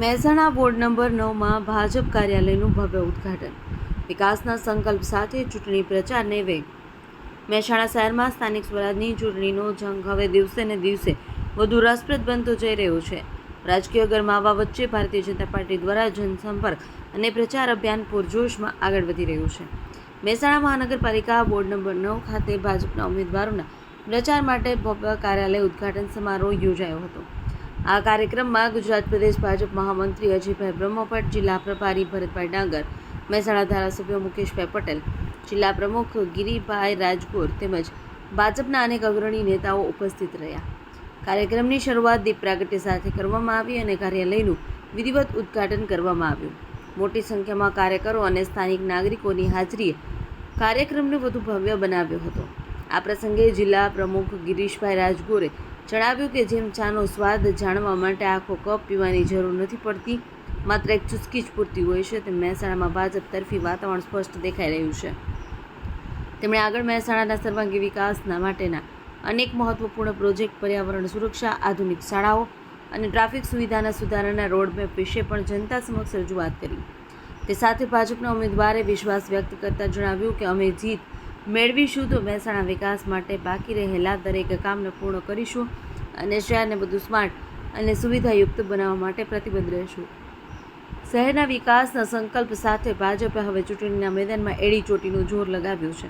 Mehsana ward number 9માં Bhajap કાર્યાલયનું ભવ્ય ઉદ્ઘાટન. વિકાસના સંકલ્પ સાથે ચૂંટણી પ્રચારને વેગ. મહેસાણા શહેરમાં સ્થાનિક સ્વરાજની ચૂંટણીનો જંગ હવે દિવસે ને દિવસે વધુ રસપ્રદ બનતો જઈ રહ્યો છે. રાજકીય ગરમાવા વચ્ચે ભારતીય જનતા પાર્ટી દ્વારા જનસંપર્ક અને પ્રચાર અભિયાન પૂરજોશમાં આગળ વધી રહ્યું છે. મહેસાણા મહાનગરપાલિકા વોર્ડ નંબર 9 ખાતે ભાજપના ઉમેદવારોના પ્રચાર માટે ભવ્ય કાર્યાલય ઉદ્ઘાટન સમારોહ યોજાયો હતો. આ કાર્યક્રમમાં ગુજરાત પ્રદેશ ભાજપ મહામંત્રી અજયભાઈ બ્રહ્મભટ્ટ, જિલ્લા પ્રભારી ભરતભાઈ ડાંગર, મહેસાણા ધારાસભ્ય મુકેશભાઈ પટેલ, જિલ્લા પ્રમુખ ગિરીભાઈ રાજગોર તેમજ ભાજપના અનેક અગ્રણી નેતાઓ ઉપસ્થિત રહ્યા. કાર્યક્રમની શરૂઆત દીપ પ્રાગટ્ય સાથે કરવામાં આવી અને કાર્યાલયનું વિધિવત ઉદ્ઘાટન કરવામાં આવ્યું. મોટી સંખ્યામાં કાર્યકરો અને સ્થાનિક નાગરિકોની હાજરીએ કાર્યક્રમને વધુ ભવ્ય બનાવ્યો હતો. આ પ્રસંગે જિલ્લા પ્રમુખ ગિરીશભાઈ રાજગોરે જણાવ્યું કે જેમ ચાનો સ્વાદ જાણવા માટે આખો કપ પીવાની જરૂર નથી પડતી, માત્ર એક ચુસ્કી જ પૂરતી હોય છે, તેમ મહેસાણામાં ભાજપ તરફી વાતાવરણ સ્પષ્ટ દેખાઈ રહ્યું છે. તેમણે આગળ મહેસાણાના સર્વાંગી વિકાસના માટેના અનેક મહત્વપૂર્ણ પ્રોજેક્ટ, પર્યાવરણ સુરક્ષા, આધુનિક શાળાઓ અને ટ્રાફિક સુવિધાના સુધારાના રોડમેપ વિશે પણ જનતા સમક્ષ રજૂઆત કરી. તે સાથે ભાજપના ઉમેદવારે વિશ્વાસ વ્યક્ત કરતા જણાવ્યું કે અમે જીત મેળવીશું તો મહેસાણા વિકાસ માટે બાકી રહેલા દરેક કામને પૂર્ણ કરીશું અને શહેરને વધુ સ્માર્ટ અને સુવિધાયુક્ત બનાવવા માટે પ્રતિબદ્ધ રહીશું. શહેરના વિકાસના સંકલ્પ સાથે ભાજપે હવે ચૂંટણીના મેદાનમાં એડી ચોટીનું જોર લગાવ્યું છે.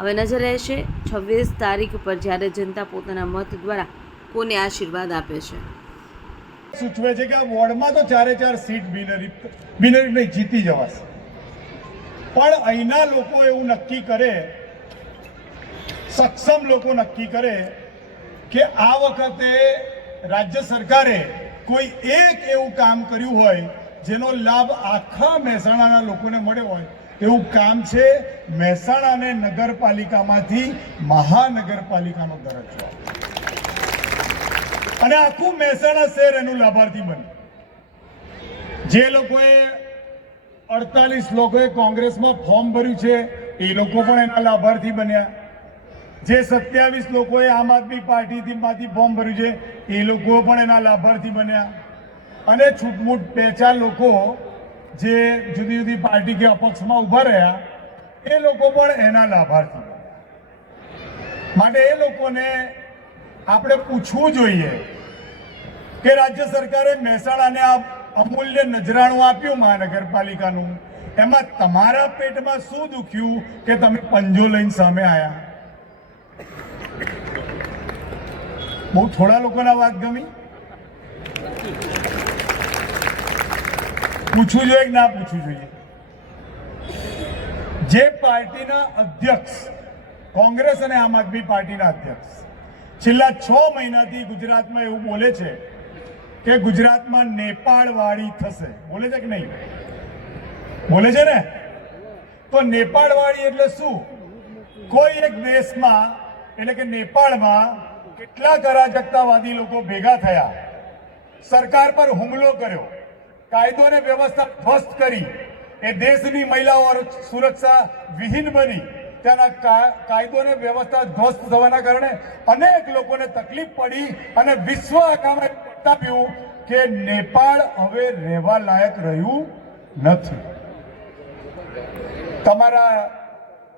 હવે નજર રહેશે 26 તારીખ પર, જ્યારે જનતા પોતાના મત દ્વારા કોને આશીર્વાદ આપે છે. સૂચવે છે કે આ વોર્ડમાં તો 4 સીટ બિનહરીફ જીતી જવાશે, પણ અહીંના લોકો એવું નક્કી કરે, સક્ષમ લોકો નક્કી કરે કે આ વખતે રાજ્ય સરકારે કોઈ એક એવું કામ કર્યું હોય જેનો લાભ આખા મહેસાણાના લોકોને મળ્યો હોય. એવું કામ છે મહેસાણાને નગરપાલિકામાંથી મહાનગરપાલિકાનો દરજ્જો, અને આખું મહેસાણા શહેર એનું લાભાર્થી બને. જે લોકોએ 48 લોકોએ કોંગ્રેસમાં ફોર્મ ભર્યું છે એ લોકો પણ એના લાભાર્થી બન્યા. જે 27 લોકોએ આમ આદમી પાર્ટીમાંથી ફોર્મ ભર્યું છે એ લોકો પણ એના લાભાર્થી બન્યા. અને છૂટમૂટ 2-4 લોકો જે જુદી જુદી પાર્ટી કે અપક્ષમાં ઊભા રહ્યા એ લોકો પણ એના લાભાર્થી બન્યા. માટે એ લોકોને આપણે પૂછવું જોઈએ કે રાજ્ય સરકારે મહેસાણાને આ અમૂલ્ય નજરાણું આપ્યું મહાનગરપાલિકાનું, એમાં તમારા પેટમાં શું દુખ્યું કે તમે પંજો લઈને સામે આવ્યા? બહુ થોડા લોકોના વાત ગમી. પૂછવું જોઈએ કે ના પૂછવું જોઈએ? જે પાર્ટીના અધ્યક્ષ, કોંગ્રેસ અને આમ આદમી પાર્ટીના અધ્યક્ષ છેલ્લા 6 મહિનાથી ગુજરાતમાં એવું બોલે છે કે ગુજરાતમાં નેપાળવાળી થશે. બોલે છે કે નહીં? બોલે છે ને? તો નેપાળવાળી એટલે શું? કોઈ એક દેશમાં એટલે કે નેપાળમાં કેટલાક અરાજકતાવાદી લોકો ભેગા થયા, સરકાર પર હુમલો કર્યો, કાયદો અને વ્યવસ્થા ધ્વસ્ત કરી, એ દેશની મહિલાઓ સુરક્ષા વિહીન બની, ત્યાંના કાયદો અને વ્યવસ્થા ધ્વસ્ત થવાના કારણે અનેક લોકોને તકલીફ પડી અને વિશ્વ આખામાં બતાવ્યું કે નેપાળ હવે રહેવા લાયક રહ્યું નથી. તમારા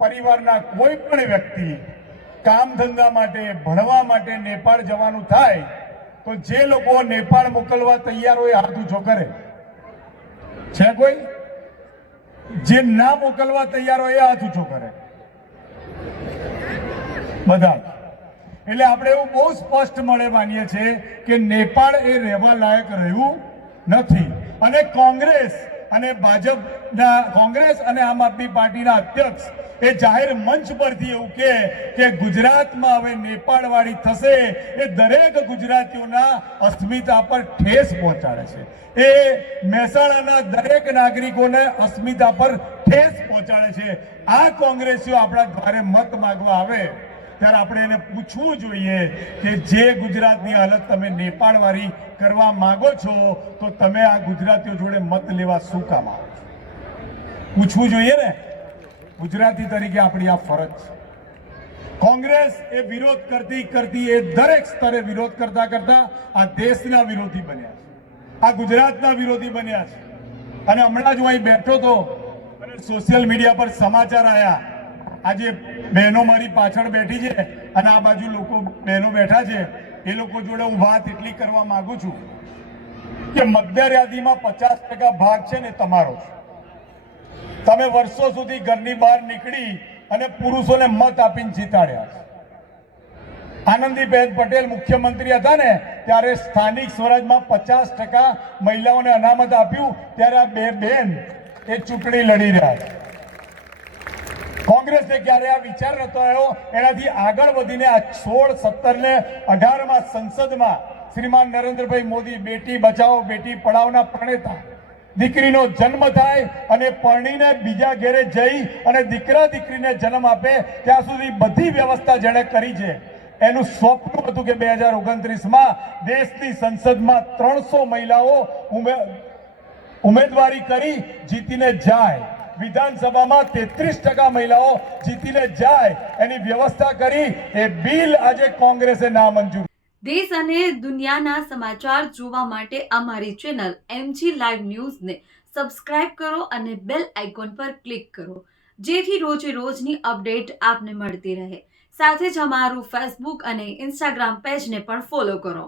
પરિવારના કોઈ પણ વ્યક્તિ કામ ધંધા માટે, ભણવા માટે નેપાળ જવાનું થાય તો જે લોકો નેપાળ મોકલવા તૈયાર હોય હાથ ઊંચો કરે. છે કોઈ? જે ના મોકલવા તૈયાર હોય એ હાથ ઊંચો કરે. બધા. એટલે આપણે એવું બહુ સ્પષ્ટ મળે માનીએ છીએ કે નેપાળ એ રહેવા લાયક રહ્યું નથી. અને કોંગ્રેસ અને ભાજપના, કોંગ્રેસ અને આમ આદમી પાર્ટીના અધ્યક્ષ એ જાહેર મંચ પરથી એવું કે ગુજરાતમાં હવે નેપાળવાળી થશે, એ દરેક ગુજરાતીઓના અસ્મિતા પર ઠેસ પહોંચાડે છે. એ મહેસાણાના દરેક નાગરિકોને અસ્મિતા પર ઠેસ પહોંચાડે છે. આ કોંગ્રેસીઓ આપણા ઘરે મત માંગવા આવે ત્યારે આપણે એને પૂછવું જોઈએ કે જે ગુજરાતની હાલત તમે નેપાળવાળી કરવા માંગો છો તો તમે આ ગુજરાતીઓ જોડે મત લેવા શું કામ આવો છો? પૂછવું જોઈએ ને. ગુજરાતી તરીકે આપણી આ ફરજ છે. કોંગ્રેસ એ વિરોધ કરતી એ દરેક સ્તરે વિરોધ કરતા આ દેશના વિરોધી બન્યા છે. આ ગુજરાતના વિરોધી બન્યા છે. અને હમણાં જ હું અહીં બેઠો હતો અને સોશિયલ મીડિયા પર સમાચાર આવ્યા. આજે બહેનો મારી પાછળ બેઠી છે અને આ બાજુ લોકો બહેનો બેઠા છે. એ લોકો જોડે હું વાત એટલી કરવા માંગુ છું કે મતદાર યાદીમાં 50% ભાગ છે ને તમારો છે. તમે વર્ષો સુધી ઘરની બહાર નીકળી અને પુરુષોને મત આપીને જીતાડ્યા છે. આનંદીબેન પટેલ મુખ્યમંત્રી હતા ને ત્યારે સ્થાનિક સ્વરાજમાં 50% મહિલાઓને અનામત આપ્યું. ત્યારે આ બે બેન એ ચૂંટણી લડી રહ્યા છે. કોંગ્રેસને ક્યારે આ વિચાર નતો આવ્યો. એનાથી આગળ વધીને આ 16, 17 ને 18માં સંસદમાં શ્રીમાન નરેન્દ્રભાઈ મોદી બેટી બચાવો બેટી પઢાઓના પ્રણેતા, દીકરીનો જન્મ થાય અને પરણીને બીજા ઘેરે જઈ અને દીકરા દીકરીને જન્મ આપે ત્યાં સુધી બધી વ્યવસ્થા જેણે કરી છે. એનું સ્વપ્ન હતું કે 2029માં દેશની સંસદમાં 300 મહિલાઓ ઉમેદવારી કરી જીતીને જાય. વિધાનસભામાં 33% મહિલાઓ જીતીને જાય એની વ્યવસ્થા કરી. એ બિલ આજે કોંગ્રેસે નામંજૂર. દેશ અને દુનિયાના સમાચાર જોવા માટે અમારી ચેનલ MG લાઈવ ન્યૂઝને સબસ્ક્રાઇબ કરો અને બેલ આઇકોન પર ક્લિક કરો, જેથી રોજે રોજની અપડેટ આપને મળતી રહે. સાથે જ અમારું ફેસબુક અને ઇન્સ્ટાગ્રામ પેજને પણ ફોલો કરો.